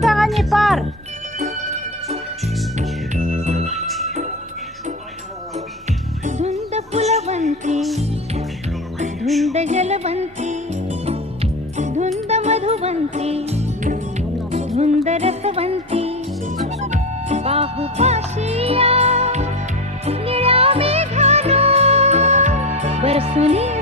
धाने पार. धुंद फुलवंती, धुंद जलवंती, धुंद मधुवंती, धुंद रसवंती, बाहुपाशिया निळ्या मेघानो बरसुनी